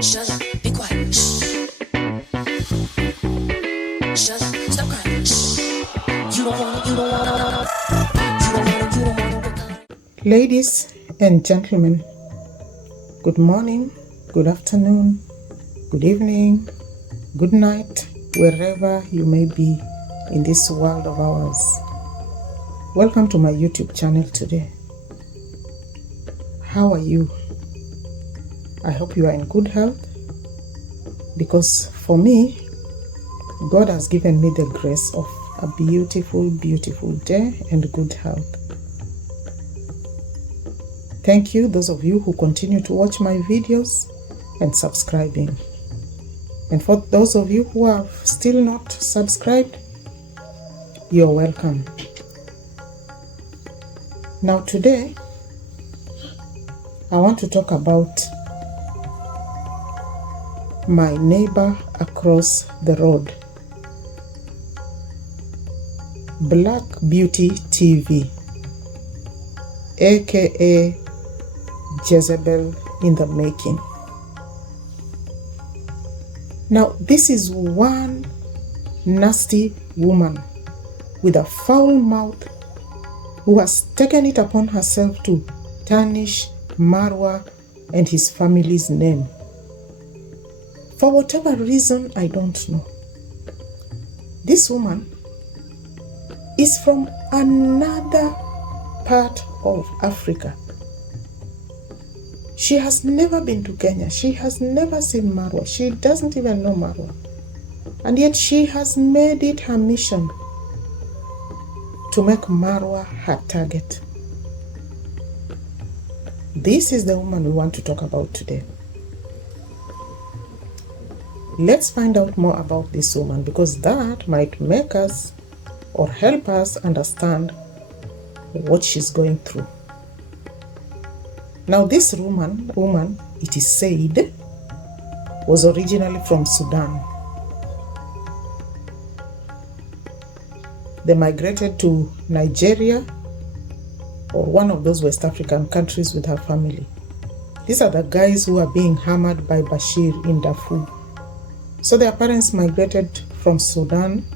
Shut up, be quiet. Shh. Shut up, stop crying. Shh. You don't wanna, you don't wanna, you don't wanna, you don't wanna wake up. Ladies and gentlemen, good morning, good afternoon, good evening, good night, wherever you may be in this world of ours. Welcome to my YouTube channel today. How are you? I hope you are in good health, because for me, God has given me the grace of a beautiful, beautiful day and good health. Thank you, those of you who continue to watch my videos and subscribing. And for those of you who have still not subscribed, you're welcome. Now today, I want to talk about my neighbor across the road, Black Beauty TV, aka Jezebel in the making. Now, this is one nasty woman with a foul mouth who has taken it upon herself to tarnish Marwa and his family's name. For whatever reason, I don't know. This woman is from another part of Africa. She has never been to Kenya. She has never seen Marwa. She doesn't even know Marwa. And yet she has made it her mission to make Marwa her target. This is the woman we want to talk about today. Let's find out more about this woman, because that might make us or help us understand what she's going through. Now, this woman, it is said, was originally from Sudan. They migrated to Nigeria or one of those West African countries with her family. These are the guys who are being hammered by Bashir in Darfur. So their parents migrated from Sudan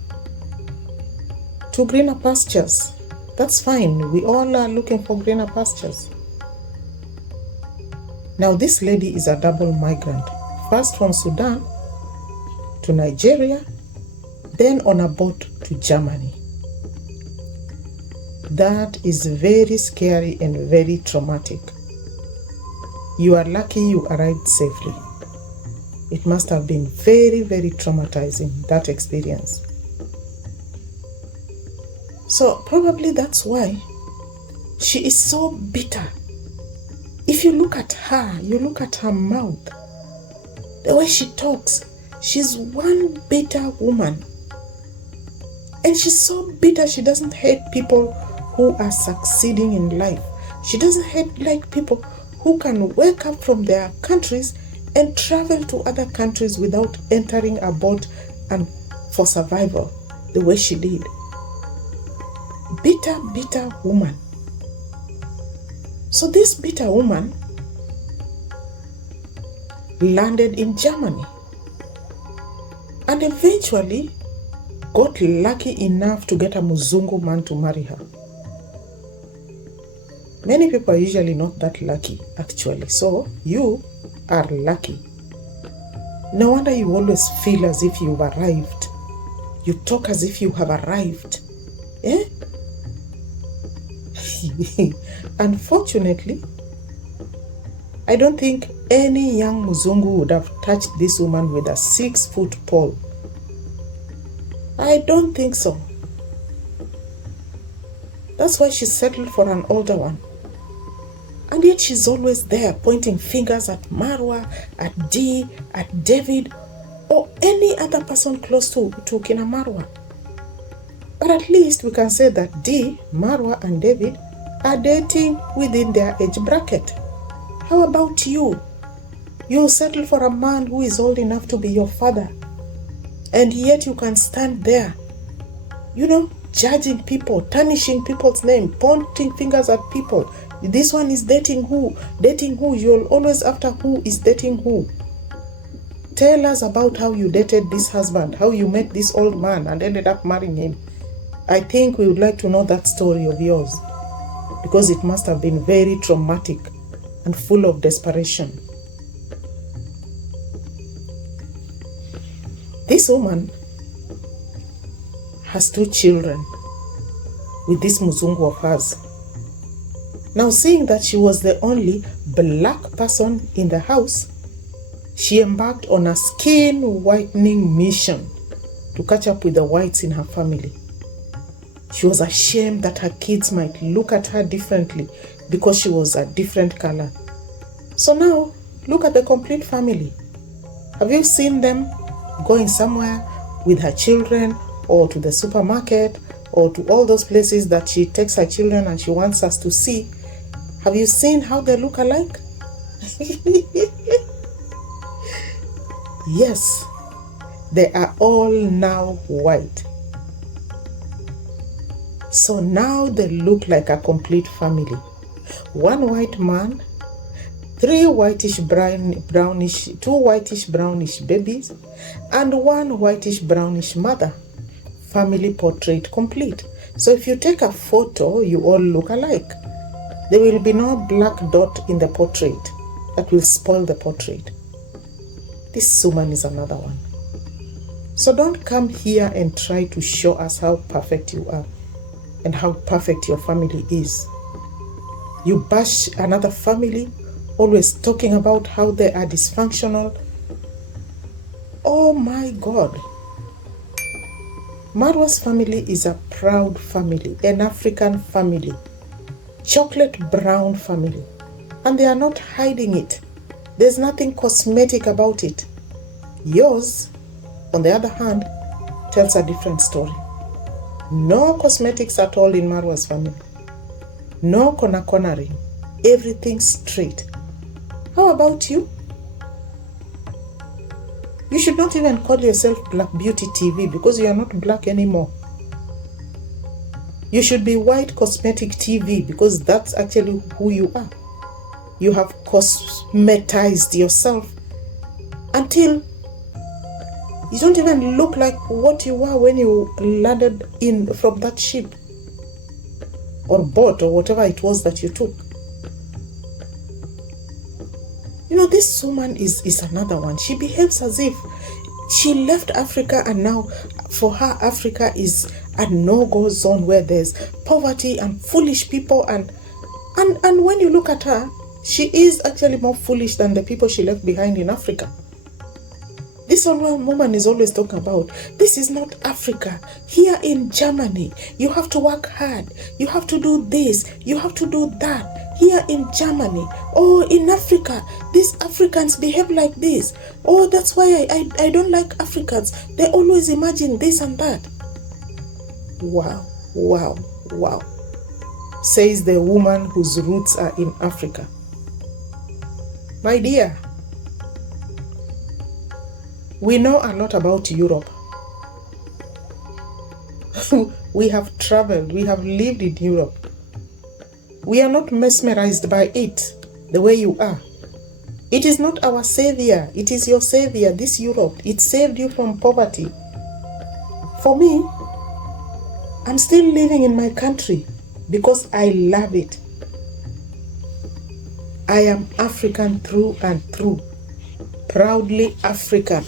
to greener pastures. That's fine. We all are looking for greener pastures. Now, this lady is a double migrant. First from Sudan to Nigeria, then on a boat to Germany. That is very scary and very traumatic. You are lucky you arrived safely. It must have been very, very traumatizing, that experience. So probably that's why she is so bitter. If you look at her, you look at her mouth, the way she talks, she's one bitter woman. And she's so bitter, she doesn't hate people who are succeeding in life. She doesn't hate people who can wake up from their countries and travel to other countries without entering a boat and for survival, the way she did. Bitter, bitter woman. So this bitter woman landed in Germany and eventually got lucky enough to get a Muzungu man to marry her. Many people are usually not that lucky, actually. So you are lucky. No wonder you always feel as if you've arrived. You talk as if you have arrived. Eh? Unfortunately, I don't think any young Muzungu would have touched this woman with a 6-foot pole. I don't think so. That's why she settled for an older one. And yet she's always there pointing fingers at Marwa, at Dee, at David, or any other person close to Kina Marwa. But at least we can say that Dee, Marwa, and David are dating within their age bracket. How about you? You'll settle for a man who is old enough to be your father. And yet you can stand there, judging people, tarnishing people's name, pointing fingers at people. This one is dating who? You're always after who is dating who. Tell us about how you dated this husband, how you met this old man and ended up marrying him. I think we would like to know that story of yours, because it must have been very traumatic and full of desperation. This woman has 2 children with this Muzungu of hers. Now, seeing that she was the only black person in the house, she embarked on a skin whitening mission to catch up with the whites in her family. She was ashamed that her kids might look at her differently because she was a different color. So now, look at the complete family. Have you seen them going somewhere with her children, or to the supermarket, or to all those places that she takes her children and she wants us to see? Have you seen how they look alike? Yes, they are all now white. So now they look like a complete family. 1 white man, 2 whitish brownish babies, and 1 whitish brownish mother. Family portrait complete. So if you take a photo, you all look alike. There will be no black dot in the portrait that will spoil the portrait. This woman is another one. So don't come here and try to show us how perfect you are and how perfect your family is. You bash another family, always talking about how they are dysfunctional. Oh my God. Marwa's family is a proud family, an African family, chocolate brown family, and they are not hiding it. There's nothing cosmetic about it. Yours, on the other hand, tells a different story. No cosmetics at all in Marwa's family. No cornering. Everything straight. How about you? You should not even call yourself Black Beauty TV because you are not black anymore. You should be White Cosmetic TV because that's actually who you are. You have cosmetized yourself until you don't even look like what you were when you landed in from that ship or boat or whatever it was that you took. You know, this woman is another one. She behaves as if she left Africa and now for her Africa is a no-go zone where there's poverty and foolish people, and when you look at her, she is actually more foolish than the people she left behind in Africa. This woman is always talking about, this is not Africa. Here in Germany, you have to work hard. You have to do this. You have to do that. Here in Germany. Oh, in Africa, these Africans behave like this. Oh, that's why I don't like Africans. They always imagine this and that. Wow, wow, wow. Says the woman whose roots are in Africa. My dear, we know a lot about Europe. We have traveled, we have lived in Europe. We are not mesmerized by it the way you are. It is not our savior, it is your savior, this Europe. It saved you from poverty. For me, I'm still living in my country because I love it. I am African through and through. Proudly African.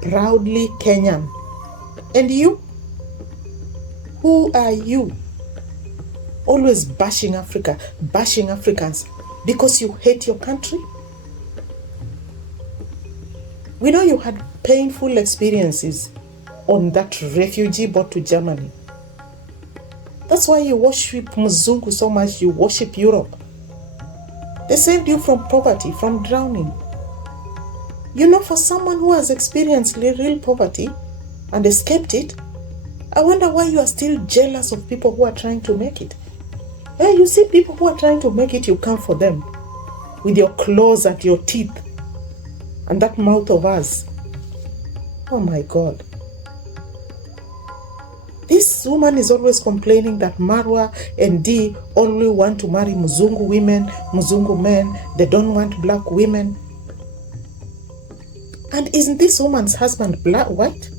Proudly Kenyan. And you? Who are you? Always bashing Africa, bashing Africans because you hate your country? We know you had painful experiences on that refugee boat to Germany. That's why you worship Mzungu so much, you worship Europe. They saved you from poverty, from drowning. You know, for someone who has experienced real poverty and escaped it, I wonder why you are still jealous of people who are trying to make it. Hey, you see people who are trying to make it, you come for them with your claws and your teeth and that mouth of ours. Oh my God. This woman is always complaining that Marwa and Dee only want to marry Mzungu women, Mzungu men. They don't want black women. And isn't this woman's husband white?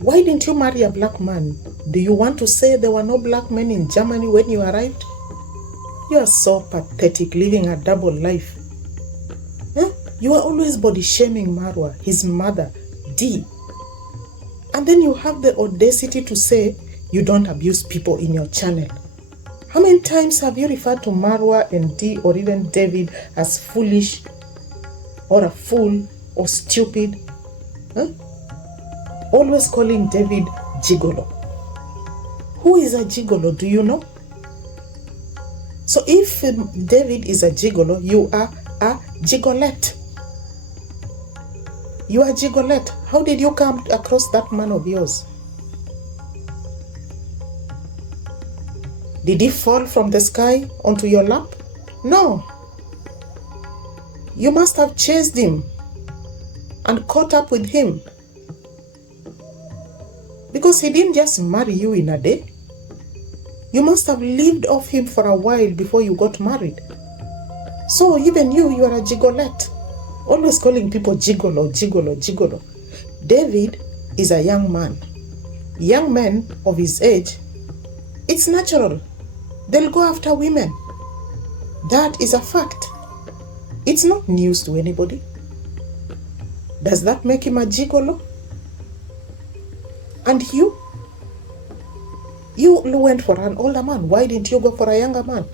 Why didn't you marry a black man? Do you want to say there were no black men in Germany when you arrived? You are so pathetic, living a double life. Huh? You are always body shaming Marwa, his mother, D. And then you have the audacity to say you don't abuse people in your channel. How many times have you referred to Marwa and D or even David as foolish or a fool or stupid? Huh? Always calling David gigolo. Who is a gigolo? Do you know? So if David is a gigolo, you are a gigolette. You are gigolette. How did you come across that man of yours? Did he fall from the sky onto your lap? No. You must have chased him and caught up with him. Because he didn't just marry you in a day. You must have lived off him for a while before you got married. So even you are a gigolette. Always calling people gigolo, gigolo, gigolo. David is a young man. Young men of his age, it's natural. They'll go after women. That is a fact. It's not news to anybody. Does that make him a gigolo? And you went for an older man. Why didn't you go for a younger man?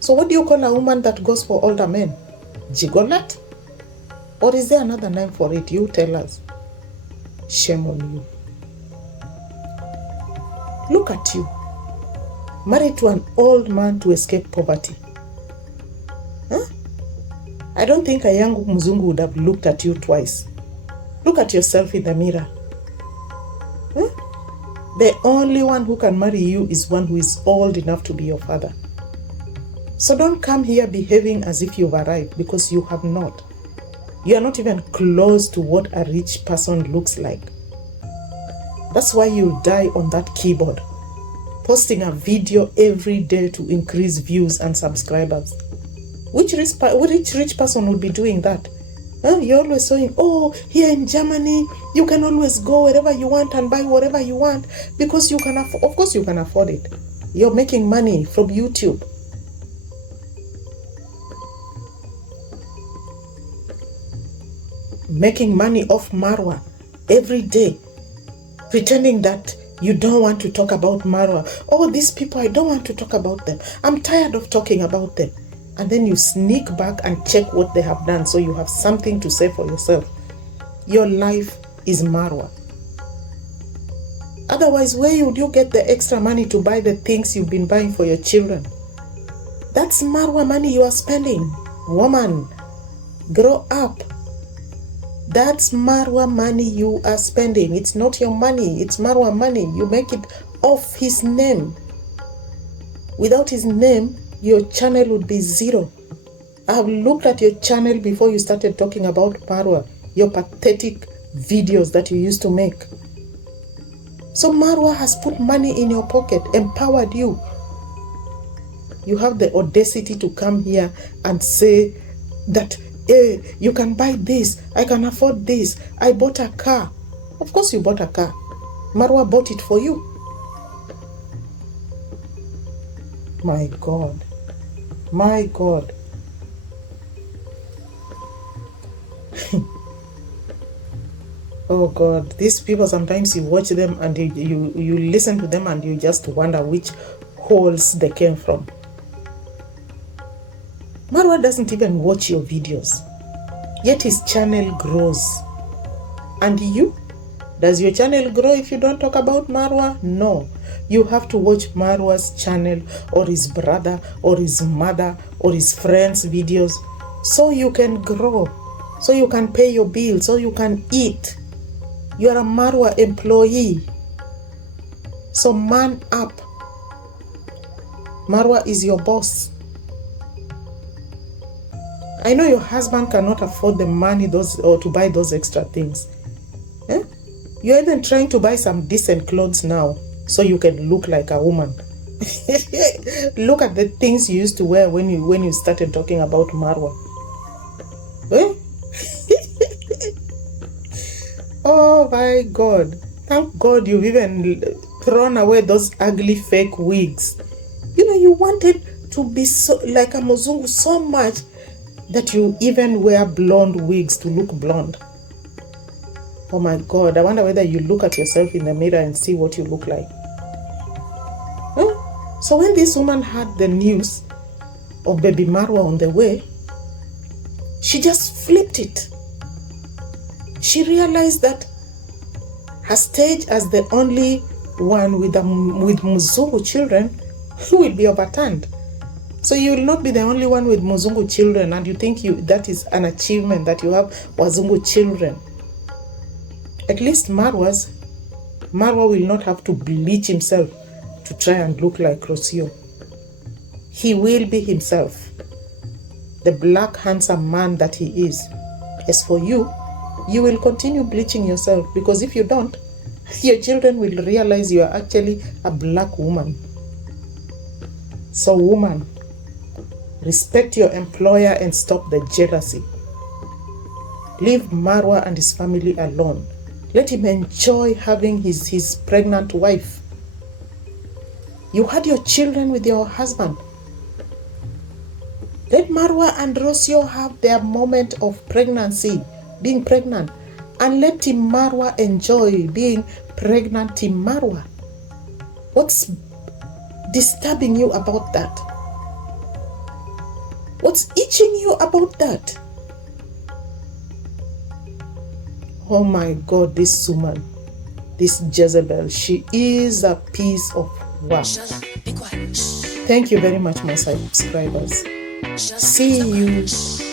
So what do you call a woman that goes for older men? Gigolette? Or is there another name for it? You tell us. Shame on you. Look at you. Married to an old man to escape poverty. Huh? I don't think a young Mzungu would have looked at you twice. Look at yourself in the mirror. Huh? The only one who can marry you is one who is old enough to be your father. So don't come here behaving as if you've arrived, because you have not. You are not even close to what a rich person looks like. That's why you'll die on that keyboard, posting a video every day to increase views and subscribers. Which rich person would be doing that? You're always saying, oh, here in Germany, you can always go wherever you want and buy whatever you want because you can afford. Of course you can afford it. You're making money from YouTube. Making money off Marwa every day, pretending that you don't want to talk about Marwa. Oh, these people, I don't want to talk about them. I'm tired of talking about them. And then you sneak back and check what they have done so you have something to say for yourself. Your life is Marwa. Otherwise, where would you get the extra money to buy the things you've been buying for your children? That's Marwa money you are spending. Woman, grow up. That's Marwa money you are spending. It's not your money. It's Marwa money. You make it off his name. Without his name, your channel would be zero. I have looked at your channel before you started talking about Marwa, your pathetic videos that you used to make. So Marwa has put money in your pocket, empowered you. You have the audacity to come here and say that, hey, you can buy this, I can afford this, I bought a car. Of course you bought a car. Marwa bought it for you. My God. My God. Oh God, these people, sometimes you watch them and you listen to them and you just wonder which holes they came from. Marwa doesn't even watch your videos, yet his channel grows. And you? Does your channel grow if you don't talk about Marwa? No. You have to watch Marwa's channel or his brother or his mother or his friends' videos so you can grow, so you can pay your bills, so you can eat. You are a Marwa employee. So man up. Marwa is your boss. I know your husband cannot afford the money to buy those extra things. You're even trying to buy some decent clothes now so you can look like a woman. Look at the things you used to wear when you started talking about Marwa. Oh my God. Thank God you've even thrown away those ugly fake wigs. You wanted to be so like a Muzungu so much that you even wear blonde wigs to look blonde. Oh my God, I wonder whether you look at yourself in the mirror and see what you look like. Huh? So when this woman had the news of baby Marwa on the way, she just flipped it. She realized that her stage as the only one with Muzungu children will be overturned. So you will not be the only one with Muzungu children, and you think that is an achievement that you have Wazungu children. At least Marwa will not have to bleach himself to try and look like Rocio. He will be himself, the black handsome man that he is. As for you, you will continue bleaching yourself, because if you don't, your children will realize you are actually a black woman. So woman, respect your employer and stop the jealousy. Leave Marwa and his family alone. Let him enjoy having his pregnant wife. You had your children with your husband. Let Marwa and Rocio have their moment of pregnancy, being pregnant. And let Team Marwa enjoy being pregnant Team Marwa. What's disturbing you about that? What's itching you about that? Oh my God, this woman, this Jezebel, she is a piece of work. Thank you very much, my subscribers. See you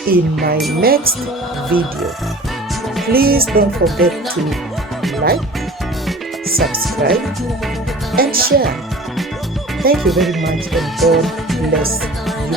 in my next video. Please don't forget to like, subscribe, and share. Thank you very much, and God bless you.